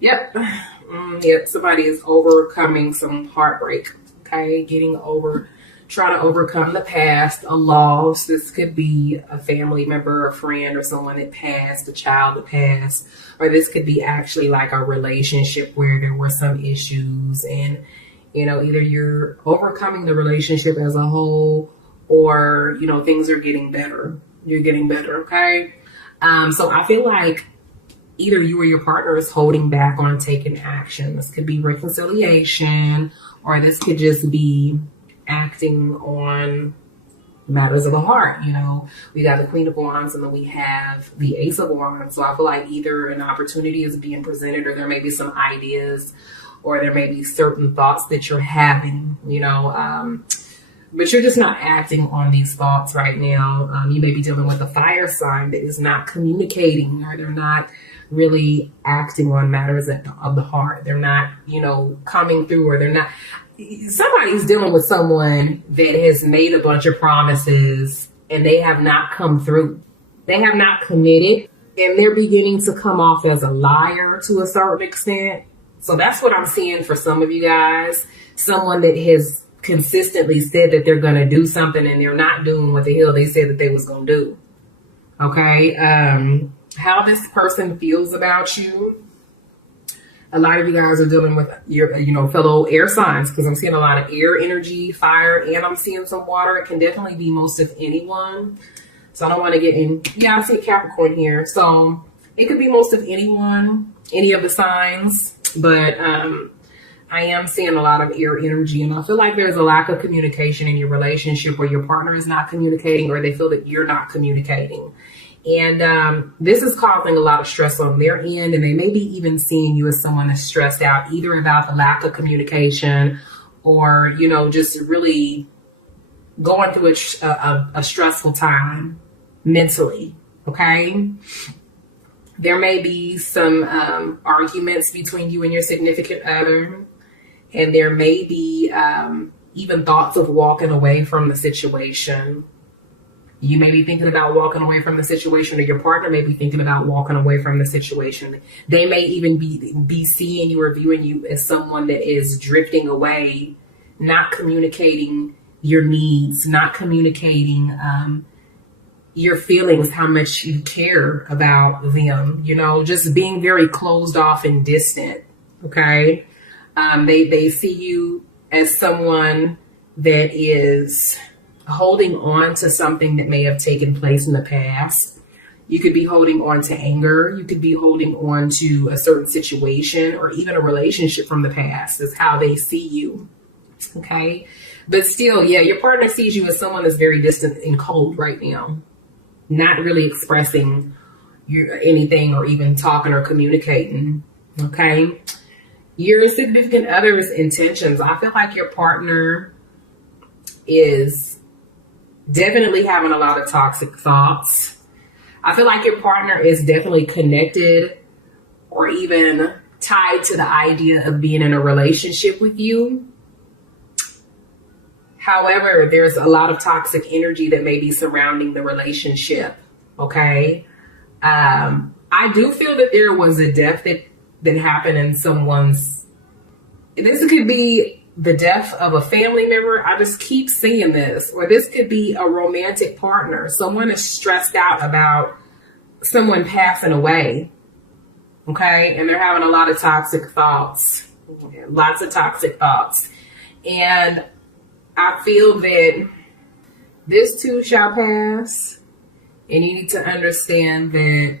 Yep. Yep. Somebody is overcoming some heartbreak. Okay. Trying to overcome the past, a loss. This could be a family member, a friend, or someone that passed, a child that passed. Or this could be actually like a relationship where there were some issues, and, either you're overcoming the relationship as a whole, or, things are getting better. You're getting better. Okay. So I feel like either you or your partner is holding back on taking action. This could be reconciliation, or this could just be acting on matters of the heart. We got the Queen of Wands and then we have the Ace of Wands. So I feel like either an opportunity is being presented, or there may be some ideas, or there may be certain thoughts that you're having, but you're just not acting on these thoughts right now. You may be dealing with a fire sign that is not communicating, or they're not really acting on matters of the heart. They're not, coming through, or they're not. Somebody's dealing with someone that has made a bunch of promises and they have not come through. They have not committed, and they're beginning to come off as a liar to a certain extent. So that's what I'm seeing for some of you guys. Someone that has consistently said that they're going to do something and they're not doing what the hell they said that they was going to do. Okay. How this person feels about you. A lot of you guys are dealing with your, fellow air signs, because I'm seeing a lot of air energy, fire, and I'm seeing some water. It can definitely be most of anyone. So I don't want to get in. Yeah, I see Capricorn here. So it could be most of anyone, any of the signs, but I am seeing a lot of air energy, and I feel like there's a lack of communication in your relationship, where your partner is not communicating, or they feel that you're not communicating. And this is causing a lot of stress on their end, and they may be even seeing you as someone that's stressed out, either about the lack of communication, or, just really going through a stressful time mentally. Okay. There may be some arguments between you and your significant other, and there may be even thoughts of walking away from the situation. You may be thinking about walking away from the situation, or your partner may be thinking about walking away from the situation. They may even be seeing you or viewing you as someone that is drifting away, not communicating your needs, not communicating your feelings, how much you care about them, just being very closed off and distant. Okay. They see you as someone that is holding on to something that may have taken place in the past. You could be holding on to anger. You could be holding on to a certain situation, or even a relationship from the past. Is how they see you. Okay. But still, yeah, your partner sees you as someone that's very distant and cold right now, not really expressing anything, or even talking or communicating. Okay. Your significant other's intentions. I feel like your partner is definitely having a lot of toxic thoughts. I feel like your partner is definitely connected, or even tied to the idea of being in a relationship with you. However, there's a lot of toxic energy that may be surrounding the relationship. Okay. I do feel that there was a death that happened in someone's. This could be the death of a family member. I just keep seeing this. Or this could be a romantic partner. Someone is stressed out about someone passing away. Okay. And they're having a lot of toxic thoughts. Lots of toxic thoughts. And I feel that this too shall pass. And you need to understand that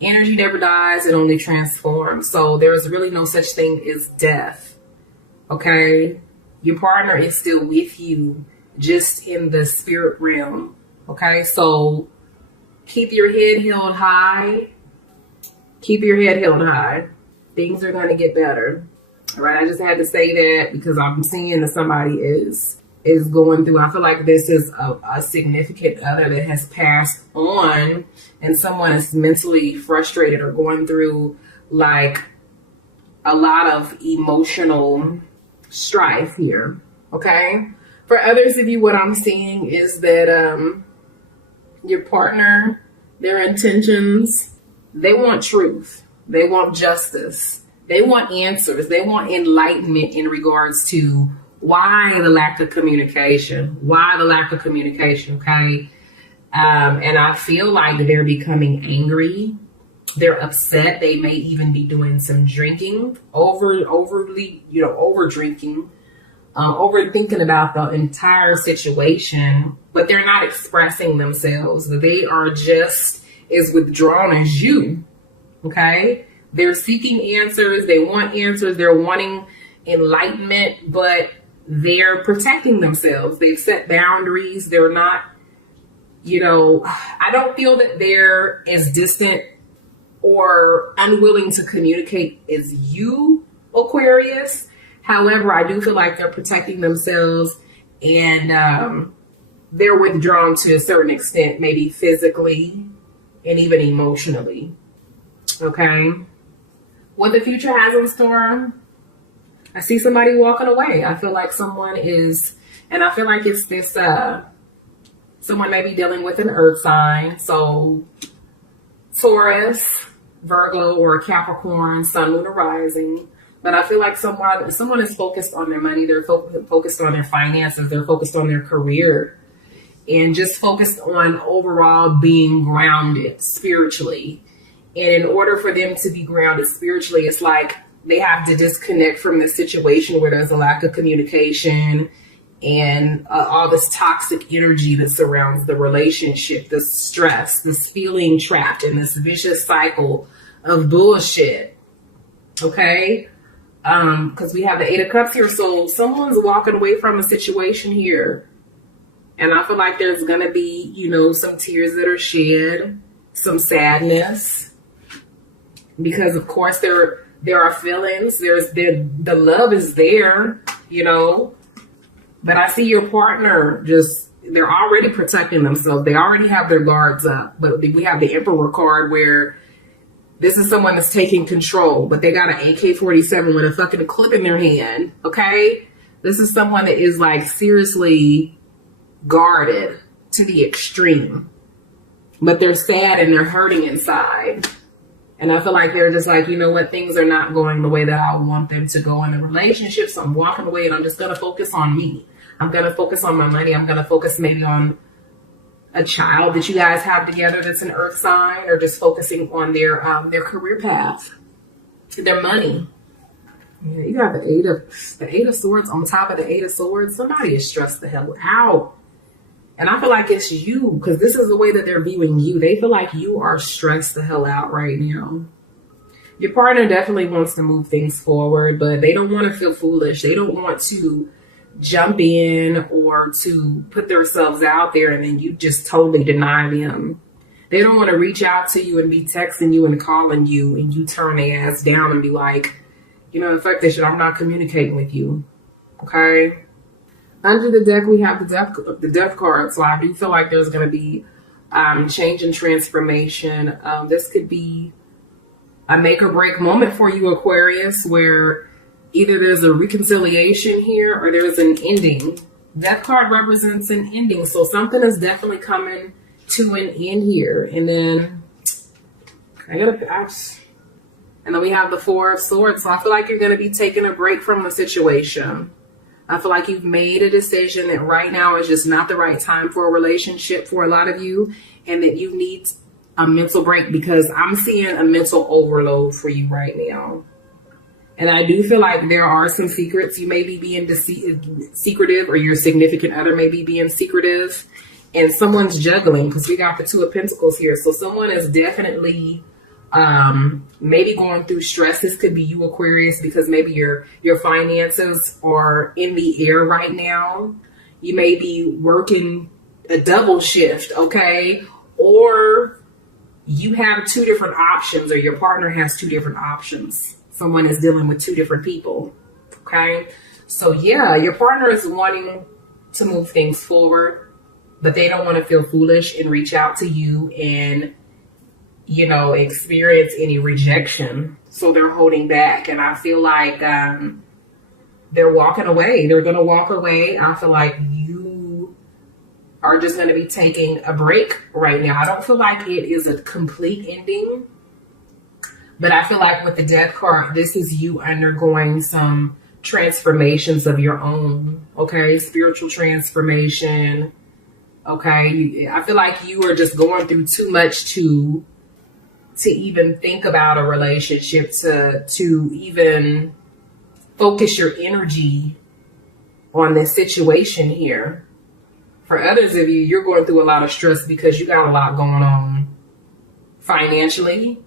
energy never dies. It only transforms. So there is really no such thing as death. Okay, your partner is still with you, just in the spirit realm. Okay, so keep your head held high. Keep your head held high. Things are going to get better. All right, I just had to say that because I'm seeing that somebody is going through. I feel like this is a significant other that has passed on, and someone is mentally frustrated or going through like a lot of emotional strife here. Okay. For others of you, what I'm seeing is that your partner, their intentions, they want truth. They want justice. They want answers. They want enlightenment in regards to why the lack of communication. Why the lack of communication, okay? And I feel like they're becoming angry. They're upset. They may even be doing some drinking, over drinking, overthinking about the entire situation, but they're not expressing themselves. They are just as withdrawn as you, okay? They're seeking answers. They want answers. They're wanting enlightenment, but they're protecting themselves. They've set boundaries. They're not, I don't feel that they're as distant or unwilling to communicate as you, Aquarius. However, I do feel like they're protecting themselves, and they're withdrawn to a certain extent, maybe physically and even emotionally. Okay. What the future has in store, I see somebody walking away. I feel like someone is, and I feel like it's this, someone may be dealing with an earth sign. So Taurus, Virgo, or Capricorn, Sun, Moon, or Rising. But I feel like someone is focused on their money. They're focused on their finances. They're focused on their career, and just focused on overall being grounded spiritually. And in order for them to be grounded spiritually, it's like they have to disconnect from the situation where there's a lack of communication and all this toxic energy that surrounds the relationship, this stress, this feeling trapped in this vicious cycle of bullshit. Okay? Because we have the 8 of Cups here. So someone's walking away from a situation here. And I feel like there's going to be, some tears that are shed, some sadness. Because, of course, there are feelings. The love is there, But I see your partner they're already protecting themselves. They already have their guards up. But we have the Emperor card where this is someone that's taking control, but they got an AK-47 with a fucking clip in their hand, okay? This is someone that is like seriously guarded to the extreme, but they're sad and they're hurting inside. And I feel like they're just like, things are not going the way that I want them to go in the relationship. So I'm walking away and I'm just going to focus on me. I'm going to focus on my money. I'm going to focus maybe on a child that you guys have together that's an earth sign, or just focusing on their career path, their money. Yeah, you got the eight of swords on top of the 8 of swords. Somebody is stressed the hell out. And I feel like it's you, because this is the way that they're viewing you. They feel like you are stressed the hell out right now. Your partner definitely wants to move things forward, but they don't want to feel foolish. They don't want to jump in or to put themselves out there and then you just totally deny them. They don't want to reach out to you and be texting you and calling you and you turn their ass down and be like, fuck this shit, I'm not communicating with you. Okay? Under the deck, we have the death card. So I do feel like there's going to be change and transformation. This could be a make or break moment for you, Aquarius, where either there's a reconciliation here or there's an ending. Death card represents an ending. So something is definitely coming to an end here. And then and then we have the 4 of Swords. So I feel like you're going to be taking a break from the situation. I feel like you've made a decision that right now is just not the right time for a relationship for a lot of you, and that you need a mental break, because I'm seeing a mental overload for you right now. And I do feel like there are some secrets. You may be being secretive, or your significant other may be being secretive, and someone's juggling, because we got the 2 of Pentacles here. So someone is definitely maybe going through stress. This could be you, Aquarius, because maybe your finances are in the air right now. You may be working a double shift, okay? Or you have 2 different options, or your partner has 2 different options. Someone is dealing with 2 different people, okay? So yeah, your partner is wanting to move things forward, but they don't want to feel foolish and reach out to you and, experience any rejection. So they're holding back. And I feel like they're walking away. They're going to walk away. I feel like you are just going to be taking a break right now. I don't feel like it is a complete ending, But I feel like with the Death card, this is you undergoing some transformations of your own, okay? Spiritual transformation, okay? I feel like you are just going through too much to even think about a relationship, to even focus your energy on this situation here. For others of you, you're going through a lot of stress because you got a lot going on financially.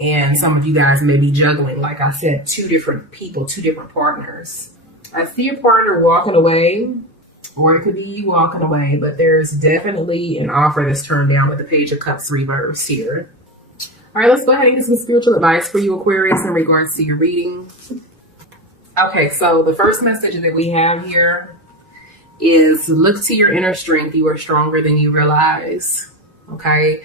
And some of you guys may be juggling, like I said, two different people, two different partners. I see a partner walking away, or it could be you walking away, but there's definitely an offer that's turned down with the Page of Cups reverse here. All right, let's go ahead and get some spiritual advice for you, Aquarius, in regards to your reading. Okay, so the first message that we have here is look to your inner strength. You are stronger than you realize, okay?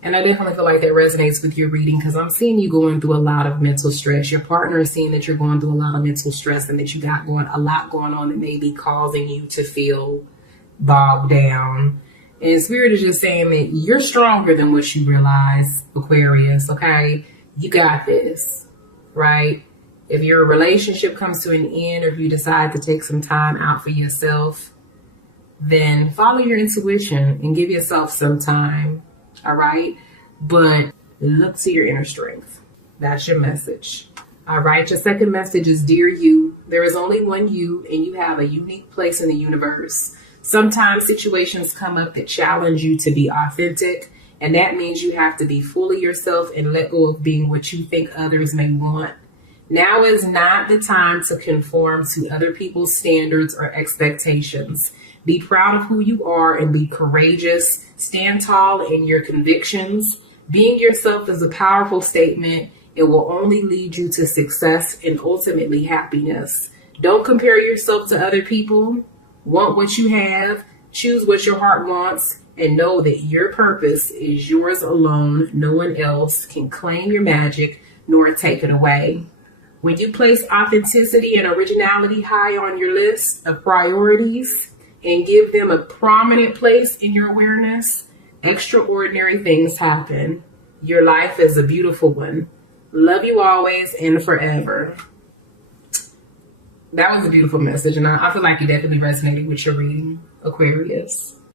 And I definitely feel like that resonates with your reading because I'm seeing you going through a lot of mental stress. Your partner is seeing that you're going through a lot of mental stress and that you got a lot going on that may be causing you to feel bogged down. And Spirit is just saying that you're stronger than what you realize, Aquarius, okay? You got this, right? If your relationship comes to an end or if you decide to take some time out for yourself, then follow your intuition and give yourself some time. All right. But look to your inner strength. That's your message. All right. Your second message is, dear you, there is only one you and you have a unique place in the universe. Sometimes situations come up that challenge you to be authentic. And that means you have to be fully yourself and let go of being what you think others may want. Now is not the time to conform to other people's standards or expectations. Be proud of who you are and be courageous. Stand tall in your convictions. Being yourself is a powerful statement. It will only lead you to success and ultimately happiness. Don't compare yourself to other people. Want what you have. Choose what your heart wants. And know that your purpose is yours alone. No one else can claim your magic nor take it away. When you place authenticity and originality high on your list of priorities and give them a prominent place in your awareness, extraordinary things happen. Your life is a beautiful one. Love you always and forever. That was a beautiful message, and I feel like it definitely resonated with your reading, Aquarius.